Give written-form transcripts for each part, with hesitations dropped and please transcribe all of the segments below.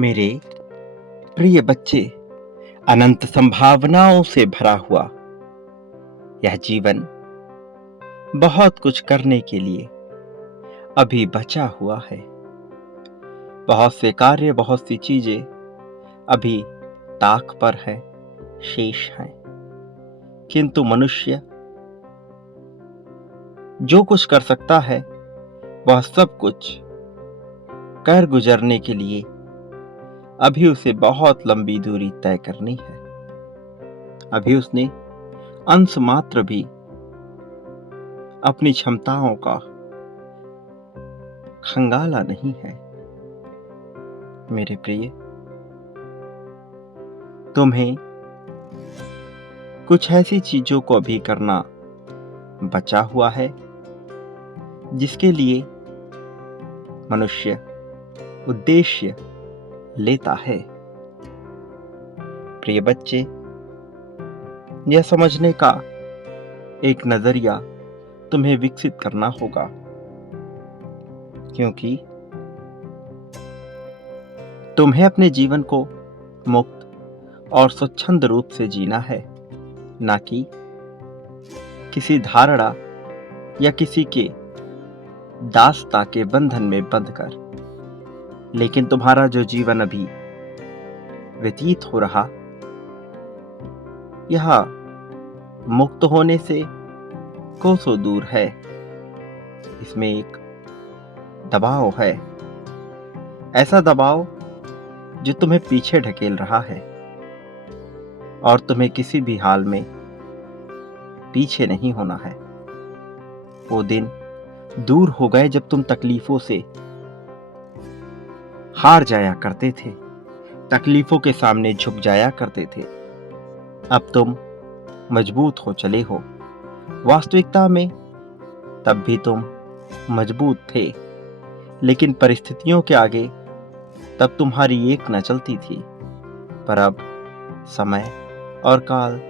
मेरे प्रिय बच्चे, अनंत संभावनाओं से भरा हुआ यह जीवन बहुत कुछ करने के लिए अभी बचा हुआ है। बहुत से कार्य, बहुत सी चीजें अभी ताक पर है, शेष हैं। किंतु मनुष्य जो कुछ कर सकता है वह सब कुछ कर गुजरने के लिए अभी उसे बहुत लंबी दूरी तय करनी है। अभी उसने अंश मात्र भी अपनी क्षमताओं का खंगाला नहीं है। मेरे प्रिय, तुम्हें कुछ ऐसी चीजों को अभी करना बचा हुआ है जिसके लिए मनुष्य उद्देश्य लेता है। प्रिय बच्चे, यह समझने का एक नजरिया तुम्हें विकसित करना होगा, क्योंकि तुम्हें अपने जीवन को मुक्त और स्वच्छंद रूप से जीना है, ना कि किसी धारणा या किसी के दास्ता के बंधन में बंधकर। लेकिन तुम्हारा जो जीवन अभी व्यतीत हो रहा, यह मुक्त होने से कोसों दूर है। इसमें एक दबाव है, ऐसा दबाव जो तुम्हें पीछे ढकेल रहा है और तुम्हें किसी भी हाल में पीछे नहीं होना है। वो दिन दूर हो गए जब तुम तकलीफों से हार जाया करते थे, तकलीफों के सामने झुक जाया करते थे। अब तुम मजबूत हो चले हो। वास्तविकता में तब भी तुम मजबूत थे, लेकिन परिस्थितियों के आगे तब तुम्हारी एक न चलती थी। पर अब समय और काल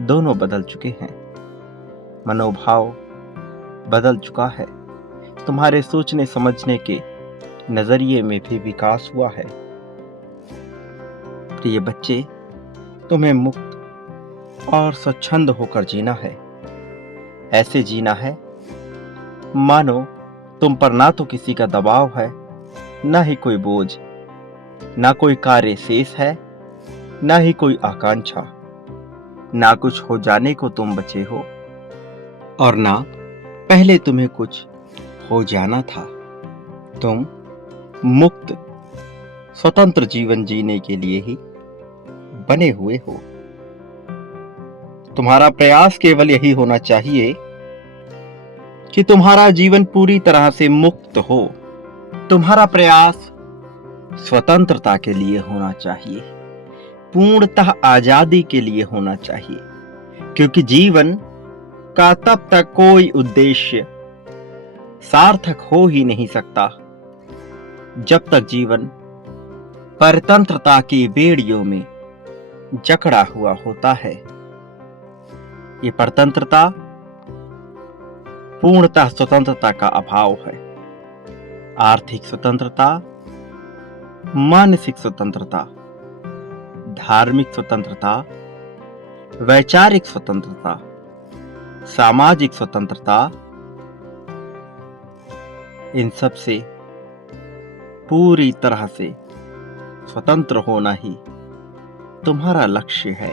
दोनों बदल चुके हैं, मनोभाव बदल चुका है, तुम्हारे सोचने समझने के नजरिए में भी विकास हुआ है। प्रिय बच्चे, तुम्हें मुक्त और स्वच्छंद होकर जीना है। ऐसे जीना है मानो तुम पर ना तो किसी का दबाव है, ना ही कोई बोझ, ना कोई कार्य शेष है, ना ही कोई आकांक्षा, ना कुछ हो जाने को तुम बचे हो और ना पहले तुम्हें कुछ हो जाना था। तुम मुक्त स्वतंत्र जीवन जीने के लिए ही बने हुए हो। तुम्हारा प्रयास केवल यही होना चाहिए कि तुम्हारा जीवन पूरी तरह से मुक्त हो। तुम्हारा प्रयास स्वतंत्रता के लिए होना चाहिए, पूर्णतः आजादी के लिए होना चाहिए, क्योंकि जीवन का तब तक कोई उद्देश्य सार्थक हो ही नहीं सकता जब तक जीवन परतंत्रता की बेड़ियों में जकड़ा हुआ होता है। ये परतंत्रता पूर्णतः स्वतंत्रता का अभाव है। आर्थिक स्वतंत्रता, मानसिक स्वतंत्रता, धार्मिक स्वतंत्रता, वैचारिक स्वतंत्रता, सामाजिक स्वतंत्रता, इन सब से पूरी तरह से स्वतंत्र होना ही तुम्हारा लक्ष्य है।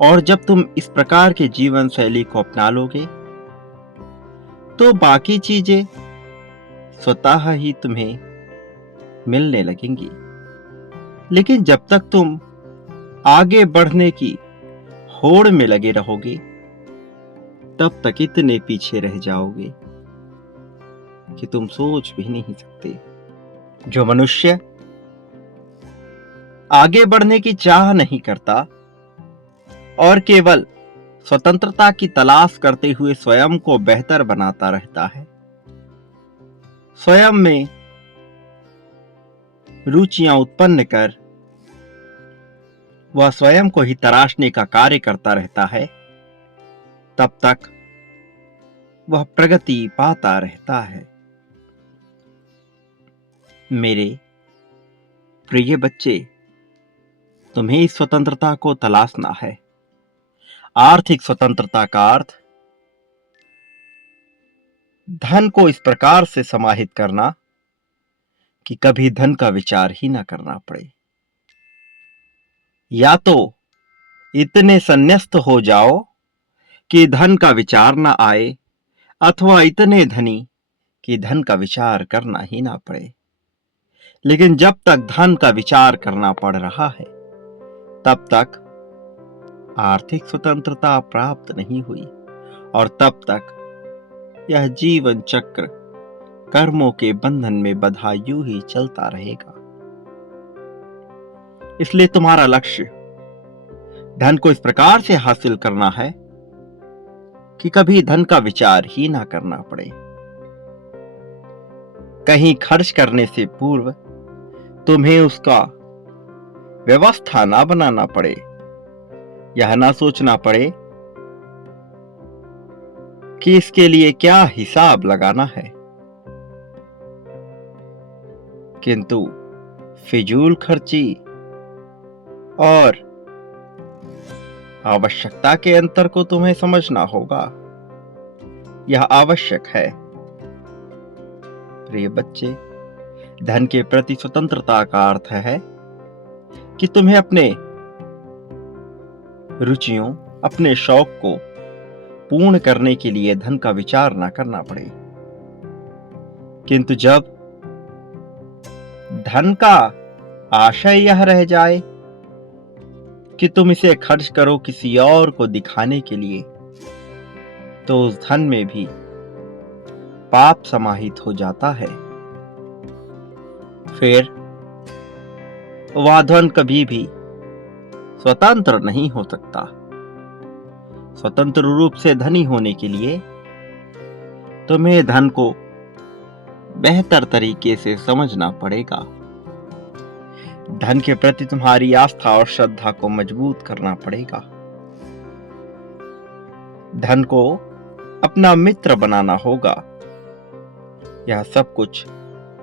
और जब तुम इस प्रकार के जीवन शैली को अपना लोगे तो बाकी चीजें स्वतः ही तुम्हें मिलने लगेंगी। लेकिन जब तक तुम आगे बढ़ने की होड़ में लगे रहोगे, तब तक इतने पीछे रह जाओगे कि तुम सोच भी नहीं सकते। जो मनुष्य आगे बढ़ने की चाह नहीं करता और केवल स्वतंत्रता की तलाश करते हुए स्वयं को बेहतर बनाता रहता है, स्वयं में रुचियां उत्पन्न कर वह स्वयं को ही तराशने का कार्य करता रहता है, तब तक वह प्रगति पाता रहता है। मेरे प्रिय बच्चे, तुम्हें इस स्वतंत्रता को तलाशना है। आर्थिक स्वतंत्रता का अर्थ धन को इस प्रकार से समाहित करना कि कभी धन का विचार ही ना करना पड़े। या तो इतने संन्यस्त हो जाओ कि धन का विचार ना आए, अथवा इतने धनी कि धन का विचार करना ही ना पड़े। लेकिन जब तक धन का विचार करना पड़ रहा है, तब तक आर्थिक स्वतंत्रता प्राप्त नहीं हुई, और तब तक यह जीवन चक्र कर्मों के बंधन में बंधा यूं ही चलता रहेगा। इसलिए तुम्हारा लक्ष्य धन को इस प्रकार से हासिल करना है कि कभी धन का विचार ही ना करना पड़े। कहीं खर्च करने से पूर्व तुम्हें उसका व्यवस्था ना बनाना पड़े, यह ना सोचना पड़े कि इसके लिए क्या हिसाब लगाना है। किंतु फिजूल खर्ची और आवश्यकता के अंतर को तुम्हें समझना होगा। यह आवश्यक है। प्रिय बच्चे, धन के प्रति स्वतंत्रता का अर्थ है कि तुम्हें अपने रुचियों, अपने शौक को पूर्ण करने के लिए धन का विचार ना करना पड़े। किंतु जब धन का आशय यह रह जाए कि तुम इसे खर्च करो किसी और को दिखाने के लिए, तो उस धन में भी पाप समाहित हो जाता है। फिर वह धन कभी भी स्वतंत्र नहीं हो सकता। स्वतंत्र रूप से धनी होने के लिए तुम्हें धन को बेहतर तरीके से समझना पड़ेगा। धन के प्रति तुम्हारी आस्था और श्रद्धा को मजबूत करना पड़ेगा। धन को अपना मित्र बनाना होगा। यह सब कुछ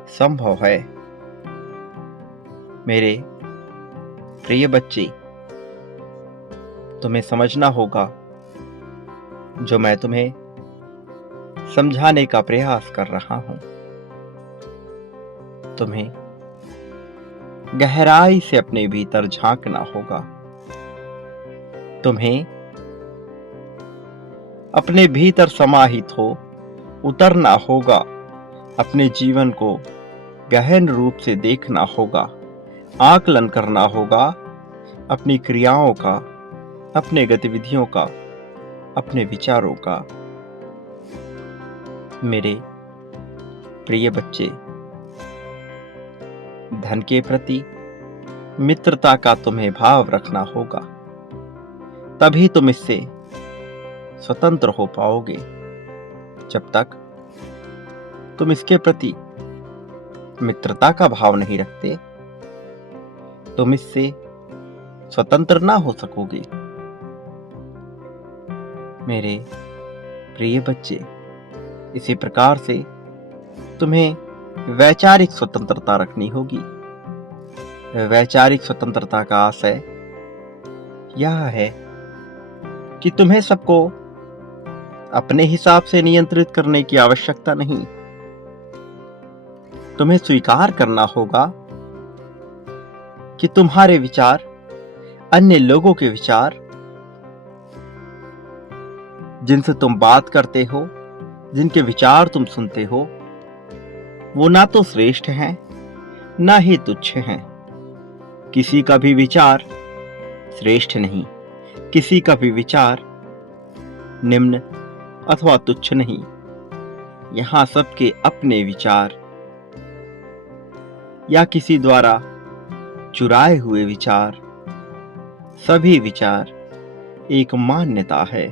संभव है। मेरे प्रिय बच्चे, तुम्हें समझना होगा जो मैं तुम्हें समझाने का प्रयास कर रहा हूं। तुम्हें गहराई से अपने भीतर झांकना होगा। तुम्हें अपने भीतर समाहित हो उतरना होगा। अपने जीवन को गहन रूप से देखना होगा, आकलन करना होगा अपनी क्रियाओं का, अपने गतिविधियों का, अपने विचारों का। मेरे प्रिय बच्चे, धन के प्रति मित्रता का तुम्हें भाव रखना होगा। तभी तुम इससे स्वतंत्र हो पाओगे। जब तक तुम इसके प्रति मित्रता का भाव नहीं रखते, तुम इससे स्वतंत्र ना हो सकोगे। मेरे प्रिय बच्चे, इसी प्रकार से तुम्हें वैचारिक स्वतंत्रता रखनी होगी। वैचारिक स्वतंत्रता का आशय यह है कि तुम्हें सबको अपने हिसाब से नियंत्रित करने की आवश्यकता नहीं। तुम्हें स्वीकार करना होगा कि तुम्हारे विचार अन्य लोगों के विचार, जिनसे तुम बात करते हो, जिनके विचार तुम सुनते हो, वो ना तो श्रेष्ठ हैं, ना ही तुच्छ हैं। किसी का भी विचार श्रेष्ठ नहीं, किसी का भी विचार निम्न अथवा तुच्छ नहीं। यहां सबके अपने विचार या किसी द्वारा चुराए हुए विचार, सभी विचार एक मान्यता है।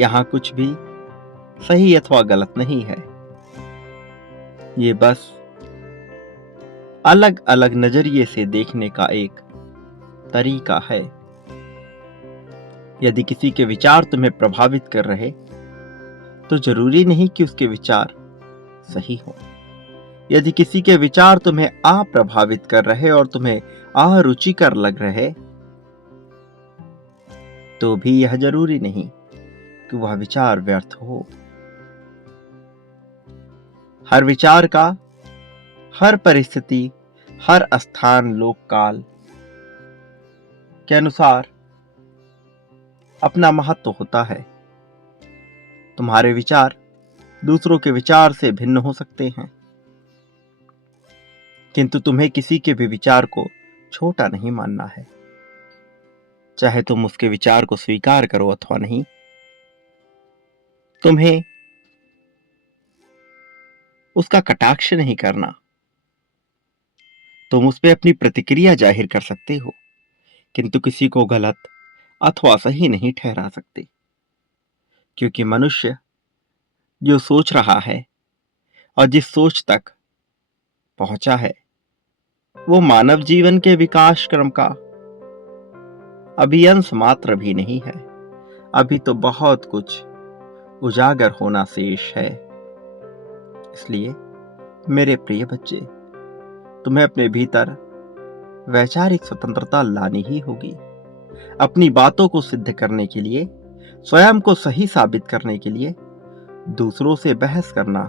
यहां कुछ भी सही अथवा गलत नहीं है। ये बस अलग अलग नजरिए से देखने का एक तरीका है। यदि किसी के विचार तुम्हें प्रभावित कर रहे, तो जरूरी नहीं कि उसके विचार सही हो। यदि किसी के विचार तुम्हें अप्रभावित कर रहे और तुम्हें अरुचिकर लग रहे, तो भी यह जरूरी नहीं कि वह विचार व्यर्थ हो। हर विचार का हर परिस्थिति, हर स्थान, लोक काल के अनुसार अपना महत्व होता है। तुम्हारे विचार दूसरों के विचार से भिन्न हो सकते हैं, किंतु तुम्हें किसी के भी विचार को छोटा नहीं मानना है, चाहे तुम उसके विचार को स्वीकार करो अथवा नहीं। तुम्हें उसका कटाक्ष नहीं करना। तुम उस पर अपनी प्रतिक्रिया जाहिर कर सकते हो, किंतु किसी को गलत अथवा सही नहीं ठहरा सकते, क्योंकि मनुष्य जो सोच रहा है और जिस सोच तक पहुंचा है, वो मानव जीवन के विकास क्रम का अभी अंश मात्र भी नहीं है। अभी तो बहुत कुछ उजागर होना शेष है। इसलिए मेरे प्रिय बच्चे, तुम्हें अपने भीतर वैचारिक स्वतंत्रता लानी ही होगी। अपनी बातों को सिद्ध करने के लिए, स्वयं को सही साबित करने के लिए दूसरों से बहस करना,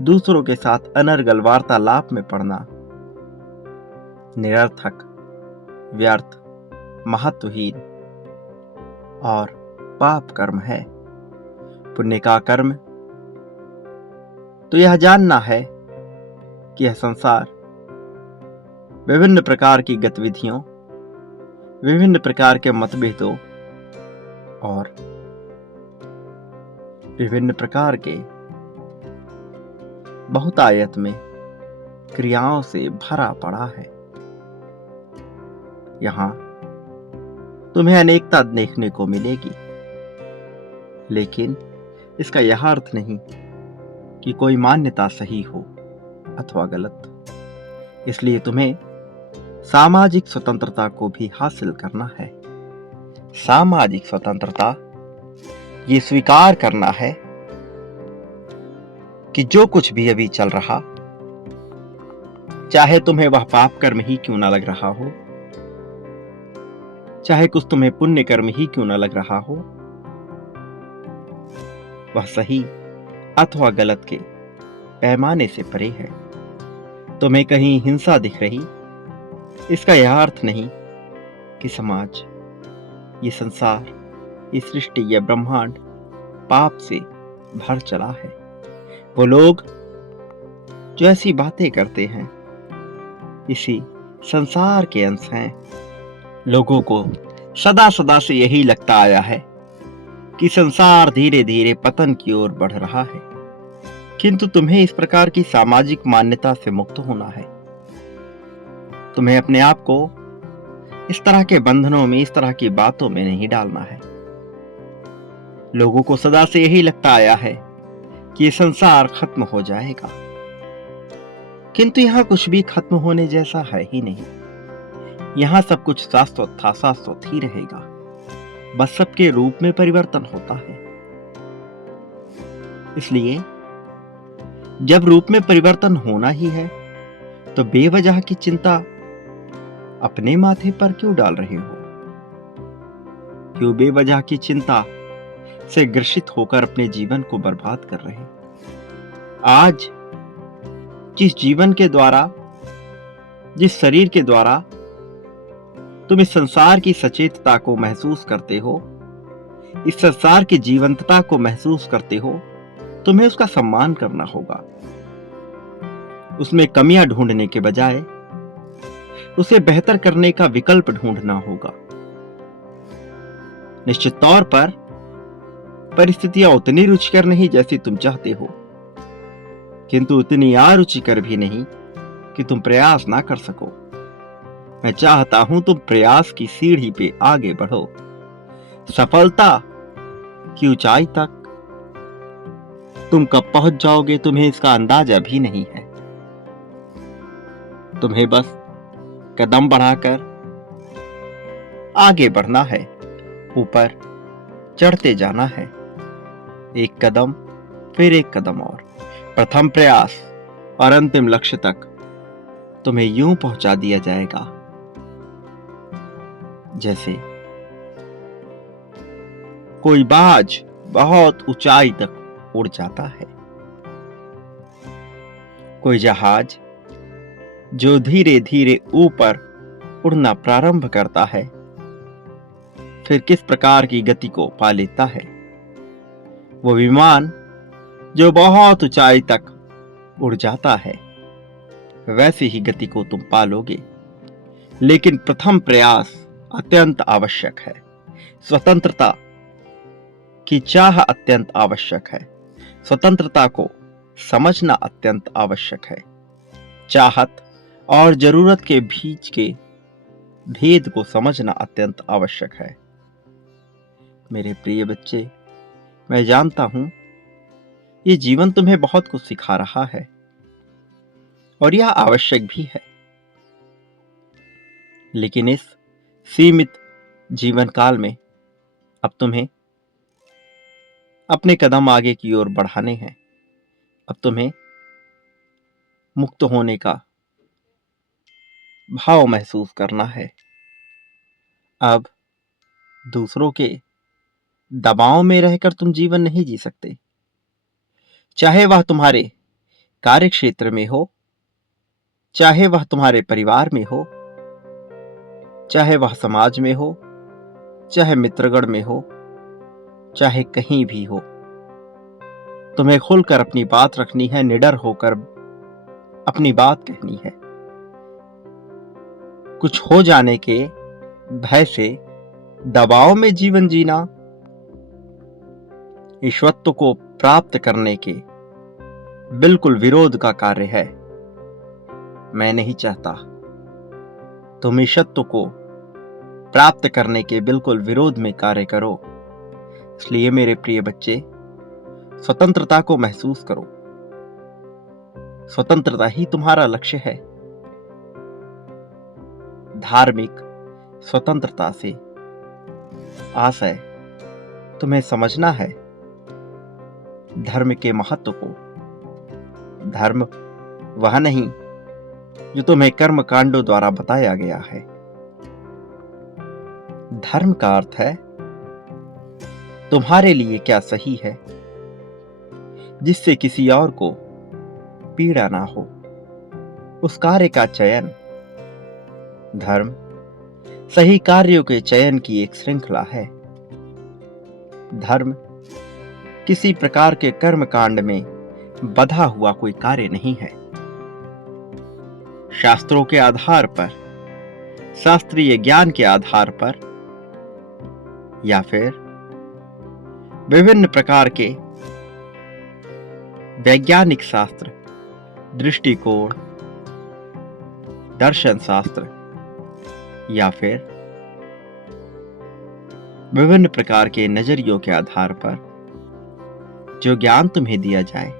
दूसरों के साथ अनर्गल वार्तालाप में पड़ना निरर्थक, व्यर्थ, महत्वहीन और पाप कर्म है। पुण्य का कर्म तो यह जानना है कि यह संसार विभिन्न प्रकार की गतिविधियों, विभिन्न प्रकार के मतभेदों और विभिन्न प्रकार के बहुतायत में क्रियाओं से भरा पड़ा है। यहां तुम्हें अनेकता देखने को मिलेगी, लेकिन इसका यह अर्थ नहीं कि कोई मान्यता सही हो अथवा गलत। इसलिए तुम्हें सामाजिक स्वतंत्रता को भी हासिल करना है। सामाजिक स्वतंत्रता ये स्वीकार करना है कि जो कुछ भी अभी चल रहा, चाहे तुम्हें वह पाप कर्म ही क्यों ना लग रहा हो, चाहे कुछ तुम्हें पुण्य कर्म ही क्यों ना लग रहा हो, वह सही अथवा गलत के पैमाने से परे है। तुम्हें कहीं हिंसा दिख रही, इसका यह अर्थ नहीं कि समाज, ये संसार, ये सृष्टि, यह ब्रह्मांड पाप से भर चला है। वो लोग जो ऐसी बातें करते हैं, इसी संसार के अंश हैं। लोगों को सदा सदा से यही लगता आया है कि संसार धीरे धीरे पतन की ओर बढ़ रहा है, किंतु तुम्हें इस प्रकार की सामाजिक मान्यता से मुक्त होना है। तुम्हें अपने आप को इस तरह के बंधनों में, इस तरह की बातों में नहीं डालना है। लोगों को सदा से यही लगता आया है कि ये संसार खत्म हो जाएगा, किंतु यहां कुछ भी खत्म होने जैसा है ही नहीं। यहां सब कुछ शाश्वत था, शाश्वत ही रहेगा, बस सबके रूप में परिवर्तन होता है। इसलिए जब रूप में परिवर्तन होना ही है, तो बेवजह की चिंता अपने माथे पर क्यों डाल रहे हो? क्यों बेवजह की चिंता से ग्रसित होकर अपने जीवन को बर्बाद कर रहे? आज जिस जीवन के द्वारा, जिस शरीर के द्वारा तुम इस संसार की सचेतता को महसूस करते हो, इस संसार की जीवंतता को महसूस करते हो, तुम्हें उसका सम्मान करना होगा। उसमें कमियां ढूंढने के बजाय उसे बेहतर करने का विकल्प ढूंढना होगा। निश्चित तौर पर परिस्थितियां उतनी रुचिकर नहीं जैसी तुम चाहते हो, किंतु उतनी अरुचिकर भी नहीं कि तुम प्रयास ना कर सको। मैं चाहता हूं तुम प्रयास की सीढ़ी पे आगे बढ़ो। सफलता की ऊंचाई तक तुम कब पहुंच जाओगे, तुम्हें इसका अंदाजा भी नहीं है। तुम्हें बस कदम बढ़ाकर आगे बढ़ना है, ऊपर चढ़ते जाना है। एक कदम, फिर एक कदम और। प्रथम प्रयास और अंतिम लक्ष्य तक तुम्हें यूं पहुंचा दिया जाएगा जैसे कोई बाज बहुत ऊंचाई तक उड़ जाता है, कोई जहाज जो धीरे धीरे ऊपर उड़ना प्रारंभ करता है फिर किस प्रकार की गति को पा लेता है, वो विमान जो बहुत ऊंचाई तक उड़ जाता है वैसी ही गति को तुम पालोगे। लेकिन प्रथम प्रयास अत्यंत आवश्यक है, स्वतंत्रता की चाह अत्यंत आवश्यक है, स्वतंत्रता को समझना अत्यंत आवश्यक है, चाहत और जरूरत के बीच के भेद को समझना अत्यंत आवश्यक है। मेरे प्रिय बच्चे, मैं जानता हूं ये जीवन तुम्हें बहुत कुछ सिखा रहा है और यह आवश्यक भी है, लेकिन इस सीमित जीवन काल में अब तुम्हें अपने कदम आगे की ओर बढ़ाने हैं। अब तुम्हें मुक्त होने का भाव महसूस करना है। अब दूसरों के दबाव में रहकर तुम जीवन नहीं जी सकते, चाहे वह तुम्हारे कार्य क्षेत्र में हो, चाहे वह तुम्हारे परिवार में हो, चाहे वह समाज में हो, चाहे मित्रगण में हो, चाहे कहीं भी हो। तुम्हें खुलकर अपनी बात रखनी है, निडर होकर अपनी बात कहनी है। कुछ हो जाने के भय से दबाव में जीवन जीना ईश्वरत्व को प्राप्त करने के बिल्कुल विरोध का कार्य है। मैं नहीं चाहता तुम ईश्वरत्व को प्राप्त करने के बिल्कुल विरोध में कार्य करो। इसलिए मेरे प्रिय बच्चे, स्वतंत्रता को महसूस करो। स्वतंत्रता ही तुम्हारा लक्ष्य है। धार्मिक स्वतंत्रता से आशय तुम्हें समझना है धर्म के महत्व को। धर्म वह नहीं जो तुम्हें कर्म कांडों द्वारा बताया गया है। धर्म का अर्थ है तुम्हारे लिए क्या सही है, जिससे किसी और को पीड़ा ना हो, उस कार्य का चयन। धर्म सही कार्यों के चयन की एक श्रृंखला है। धर्म किसी प्रकार के कर्म कांड में बंधा हुआ कोई कार्य नहीं है। शास्त्रों के आधार पर, शास्त्रीय ज्ञान के आधार पर, या फिर विभिन्न प्रकार के वैज्ञानिक शास्त्र, दृष्टिकोण, दर्शन शास्त्र, या फिर विभिन्न प्रकार के नजरियों के आधार पर जो ज्ञान तुम्हें दिया जाए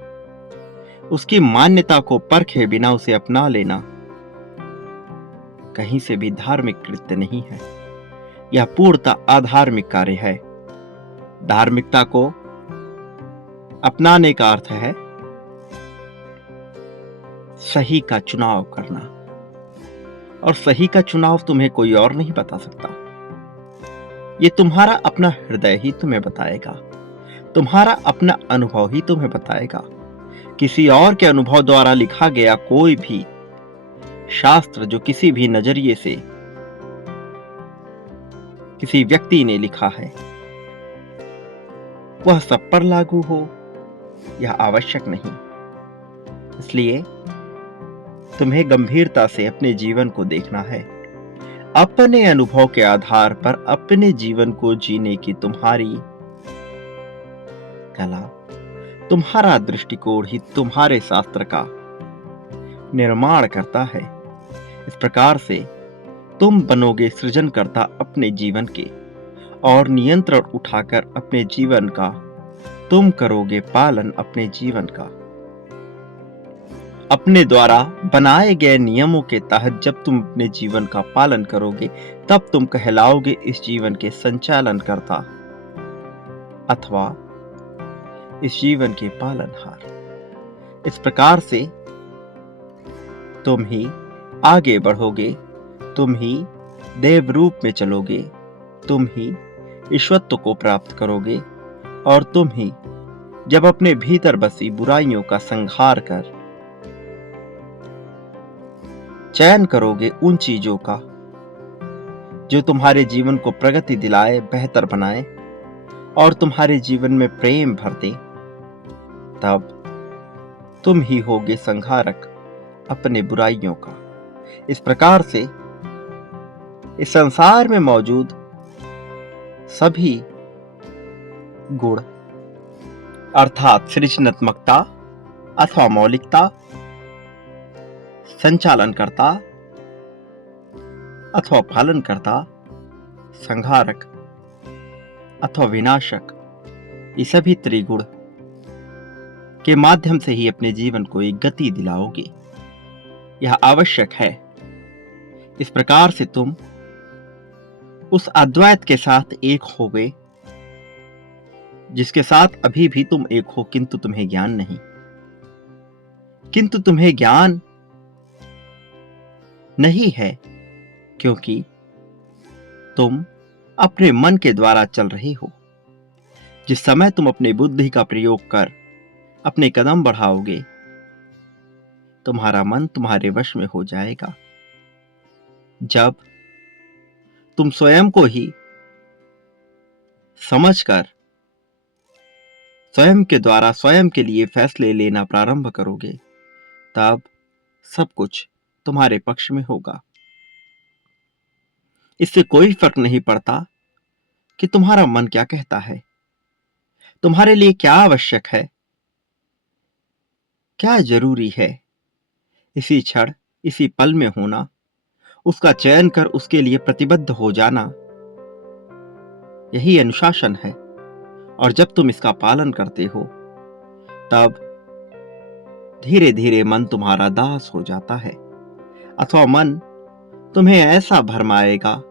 उसकी मान्यता को परखे बिना उसे अपना लेना कहीं से भी धार्मिक कृत्य नहीं है। यह पूर्णतः अधार्मिक कार्य है। धार्मिकता को अपनाने का अर्थ है सही का चुनाव करना, और सही का चुनाव तुम्हें कोई और नहीं बता सकता। ये तुम्हारा अपना हृदय ही तुम्हें बताएगा, तुम्हारा अपना अनुभव ही तुम्हें बताएगा। किसी और के अनुभव द्वारा लिखा गया कोई भी शास्त्र जो किसी भी नजरिए से किसी व्यक्ति ने लिखा है वह सब पर लागू हो, यह आवश्यक नहीं। इसलिए तुम्हें गंभीरता से अपने जीवन को देखना है। अपने अनुभव के आधार पर अपने जीवन को जीने की तुम्हारी कला, तुम्हारा दृष्टिकोण ही तुम्हारे शास्त्र का निर्माण करता है। इस प्रकार से तुम बनोगे सृजनकर्ता अपने जीवन के, और नियंत्रण उठाकर अपने जीवन का तुम करोगे पालन अपने जीवन का। अपने द्वारा बनाए गए नियमों के तहत जब तुम अपने जीवन का पालन करोगे तब तुम कहलाओगे इस जीवन के संचालनकर्ता अथवा इस जीवन के पालनहार। इस प्रकार से तुम ही आगे बढ़ोगे, तुम ही देव रूप में चलोगे, तुम ही ईश्वरत्व को प्राप्त करोगे और तुम ही जब अपने भीतर बसी बुराइयों का संहार कर चयन करोगे उन चीजों का जो तुम्हारे जीवन को प्रगति दिलाए, बेहतर बनाए और तुम्हारे जीवन में प्रेम भर दे, तब तुम ही होगे संहारक अपने बुराइयों का। इस प्रकार से इस संसार में मौजूद सभी गुण अर्थात सृजनात्मकता अथवा मौलिकता, संचालनकर्ता अथवा पालनकर्ता, संहारक अथवा विनाशक, ये सभी त्रिगुण के माध्यम से ही अपने जीवन को एक गति दिलाओगे। यह आवश्यक है। इस प्रकार से तुम उस अद्वैत के साथ एक होगे जिसके साथ अभी भी तुम एक हो, किंतु तुम्हें ज्ञान नहीं। किंतु तुम्हें ज्ञान नहीं है क्योंकि तुम अपने मन के द्वारा चल रहे हो। जिस समय तुम अपनी बुद्धि का प्रयोग कर अपने कदम बढ़ाओगे, तुम्हारा मन तुम्हारे वश में हो जाएगा। जब तुम स्वयं को ही समझकर स्वयं के द्वारा स्वयं के लिए फैसले लेना प्रारंभ करोगे, तब सब कुछ तुम्हारे पक्ष में होगा। इससे कोई फर्क नहीं पड़ता कि तुम्हारा मन क्या कहता है, तुम्हारे लिए क्या आवश्यक है, क्या जरूरी है। इसी क्षण इसी पल में होना, उसका चयन कर उसके लिए प्रतिबद्ध हो जाना, यही अनुशासन है। और जब तुम इसका पालन करते हो, तब धीरे धीरे मन तुम्हारा दास हो जाता है, अथवा मन तुम्हें ऐसा भरमाएगा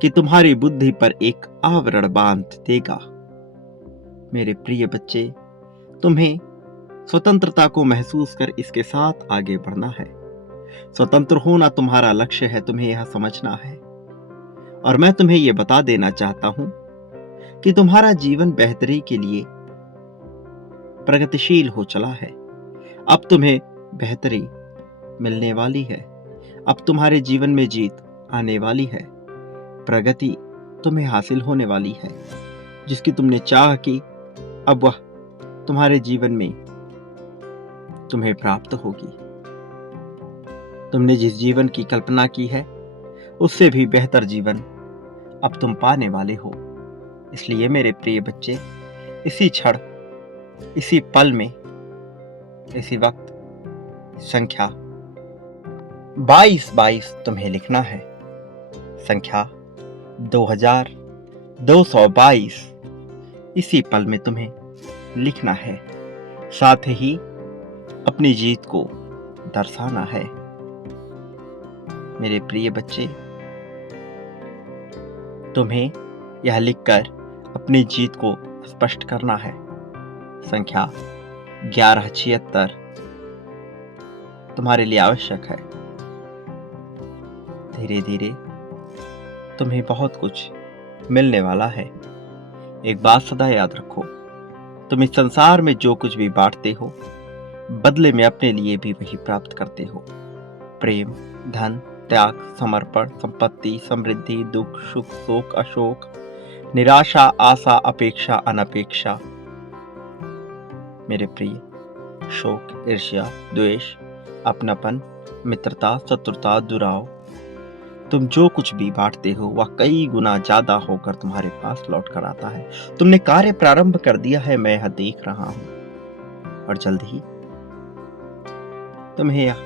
कि तुम्हारी बुद्धि पर एक आवरण बांध देगा। मेरे प्रिय बच्चे, तुम्हें स्वतंत्रता को महसूस कर इसके साथ आगे बढ़ना है। स्वतंत्र होना तुम्हारा लक्ष्य है, तुम्हें यह समझना है। और मैं तुम्हें यह बता देना चाहता हूं कि तुम्हारा जीवन बेहतरी के लिए प्रगतिशील हो चला है। अब तुम्हें बेहतरी मिलने वाली है। अब तुम्हारे जीवन में जीत आने वाली है। प्रगति तुम्हें हासिल होने वाली है। जिसकी तुमने चाह की, अब वह तुम्हारे जीवन में तुम्हें प्राप्त होगी। तुमने जिस जीवन की कल्पना की है, उससे भी बेहतर जीवन अब तुम पाने वाले हो। इसलिए मेरे प्रिय बच्चे, इसी क्षण, इसी पल में, इसी वक्त संख्या 2222 तुम्हें लिखना है। संख्या 2222 इसी पल में तुम्हें लिखना है। साथ ही अपनी जीत को दर्शाना है। मेरे प्रिय बच्चे, तुम्हें यह लिखकर अपनी जीत को स्पष्ट करना है। संख्या 1176 तुम्हारे लिए आवश्यक है। धीरे धीरे तुम्हें बहुत कुछ मिलने वाला है। एक बात सदा याद रखो, तुम इस संसार में जो कुछ भी बांटते हो, बदले में अपने लिए भी वही प्राप्त करते हो। प्रेम, धन, त्याग, समर्पण, संपत्ति, समृद्धि, दुख, सुख, शोक, अशोक, निराशा, आशा, अपेक्षा, अनपेक्षा। मेरे प्रिय, शोक, ईर्ष्या, द्वेष, अपनापन, मित्रता, शत्रुता, दुराव, तुम जो कुछ भी बांटते हो वह कई गुना ज्यादा होकर तुम्हारे पास लौट कर आता है। तुमने कार्य प्रारंभ कर दिया है, मैं यह देख रहा हूं, और जल्द ही तुम्हें यह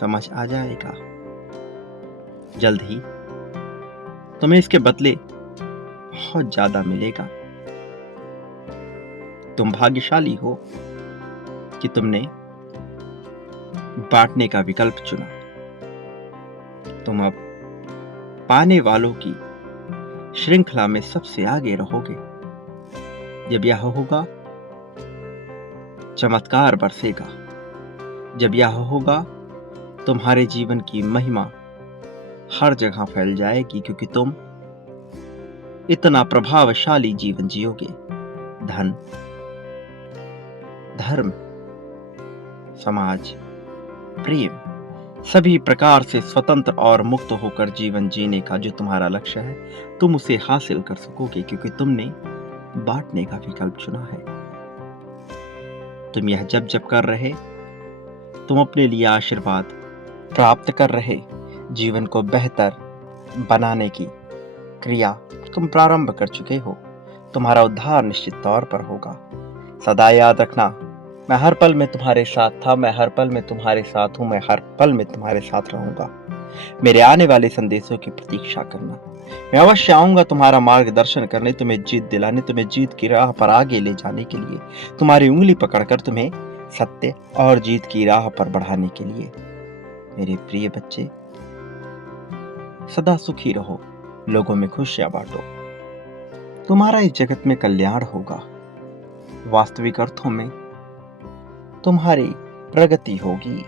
समझ आ जाएगा। जल्द ही तुम्हें इसके बदले बहुत ज्यादा मिलेगा। तुम भाग्यशाली हो कि तुमने बांटने का विकल्प चुना। तुम अब पाने वालों की श्रृंखला में सबसे आगे रहोगे। जब यह होगा, चमत्कार बरसेगा। जब यह होगा, तुम्हारे जीवन की महिमा हर जगह फैल जाएगी, क्योंकि तुम इतना प्रभावशाली जीवन जियोगे। धन, धर्म, समाज, प्रेम, सभी प्रकार से स्वतंत्र और मुक्त होकर जीवन जीने का जो तुम्हारा लक्ष्य है, तुम उसे हासिल कर सकोगे, क्योंकि तुमने बांटने का विकल्प चुना है। तुम यह जब जब कर रहे, तुम अपने लिए आशीर्वाद प्राप्त कर रहे, जीवन को बेहतर बनाने की क्रिया तुम प्रारंभ कर चुके हो। तुम्हारा उद्धार निश्चित तौर पर होगा। सदा याद रखना, मैं हर पल में तुम्हारे साथ था, मैं हर पल में तुम्हारे साथ हूं, मैं हर पल में तुम्हारे साथ रहूंगा। मेरे आने वाले संदेशों की प्रतीक्षा करना। मैं अवश्य आऊंगा तुम्हारा मार्गदर्शन करने, तुम्हें जीत दिलाने, तुम्हें जीत की राह पर आगे ले जाने के लिए, तुम्हारी उंगली पकड़कर तुम्हें सत्य और जीत की राह पर बढ़ाने के लिए। मेरे प्रिय बच्चे, सदा सुखी रहो, लोगों में खुशियां बांटो। तुम्हारा इस जगत में कल्याण होगा। वास्तविक अर्थों में तुम्हारी प्रगति होगी।